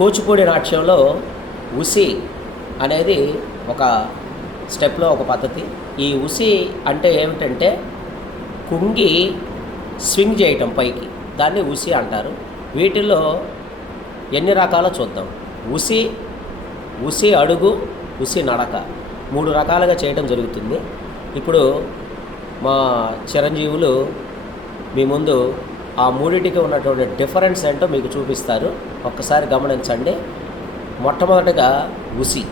కూచిపూడి నాట్యంలో ఉసి అనేది ఒక స్టెప్లో ఒక పద్ధతి. ఈ ఉసి అంటే ఏమిటంటే కుంగి స్వింగ్ చేయటం పైకి. దాన్ని ఉసి అంటారు. వీటిలో ఎన్ని రకాలో చూద్దాం. ఉసి ఉసి అడుగు ఉసి నడక మూడు రకాలుగా చేయటం జరుగుతుంది. ఇప్పుడు మా చిరంజీవులు మీ ముందు ఆ మూడింటికి ఉన్నటువంటి డిఫరెన్స్ ఏంటో మీకు చూపిస్తారు. ఒక్కసారి గమనించండి. మొట్టమొదటిగా ఉసి.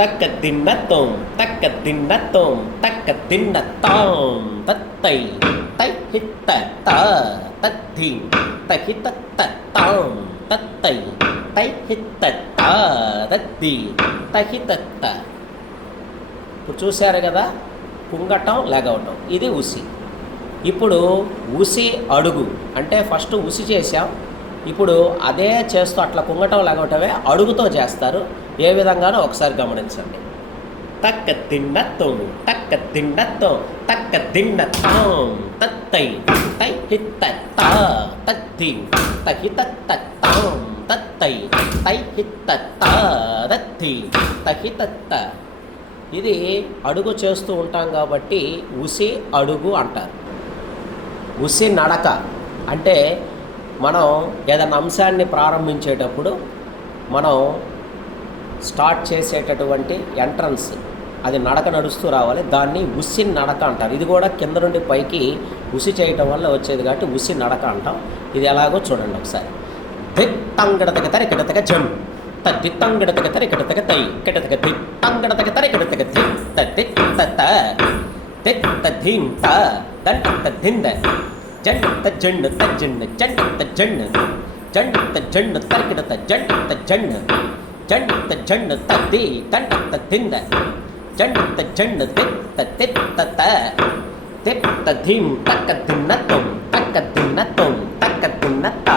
తక్క తిన్నత్తం తక్క తిన్నత్తం తక్క తిన్నత్తం తత్తై తై హిత్త తత్తి తద్ధి తాం. తత్తై తై హిత్త తత్తి తద్ది ఇప్పుడు చూశారు కదా కుంగటం లెగవటం. ఇది ఉసి. ఇప్పుడు ఉసి అడుగు అంటే ఫస్ట్ ఉసి చేసాం ఇప్పుడు అదే చేస్తూ అట్లా కుంగటం లాగటమే అడుగుతో చేస్తారు. ఏ విధంగానో ఒకసారి గమనించండి. తక్క తిండత్వం తక్క తిన్నత్తం తక్క తిన్నత్తం తత్తై తై హిత్త తత్తి తహి తత్తం తత్తై తై హిత్త తత్తి తహి తత్త. ఇది అడుగు చేస్తూ ఉంటాం కాబట్టి ఉసి అడుగు అంటారు. ఉసి నడక. అంటే మనం ఏదైనా అంశాన్ని ప్రారంభించేటప్పుడు మనం స్టార్ట్ చేసేటటువంటి ఎంట్రన్స్ అది నడక నడుస్తూ రావాలి. దాన్ని ఉసి నడక అంటారు. ఇది కూడా కింద నుండి పైకి ఉసి చేయటం వల్ల వచ్చేది కాబట్టి ఉసి నడక అంటాం. ఇది ఎలాగో చూడండి ఒకసారి. దిట్టంగడతక తరి కిడతక జం. తిట్టంగడతక తరి కిడతక తై. కిడతక తిట్టంగడతక తరి కిడతక తి తి. தன்னித்த திந்த ஜன்னித்த செண்ணு தச்சின்னு ஜன்னித்த செண்ணு ஜன்னித்த செண்ணு தற்கிடத்த ஜன்னித்த செண்ணு ஜன்னித்த செண்ணு தத்தி தன்னித்த திந்த ஜன்னித்த செண்ணு தித்த தித்த த தித்த தீம் தக்க தின்னத்தும் தக்க தின்னத்தும் தக்க தின்னத்தும்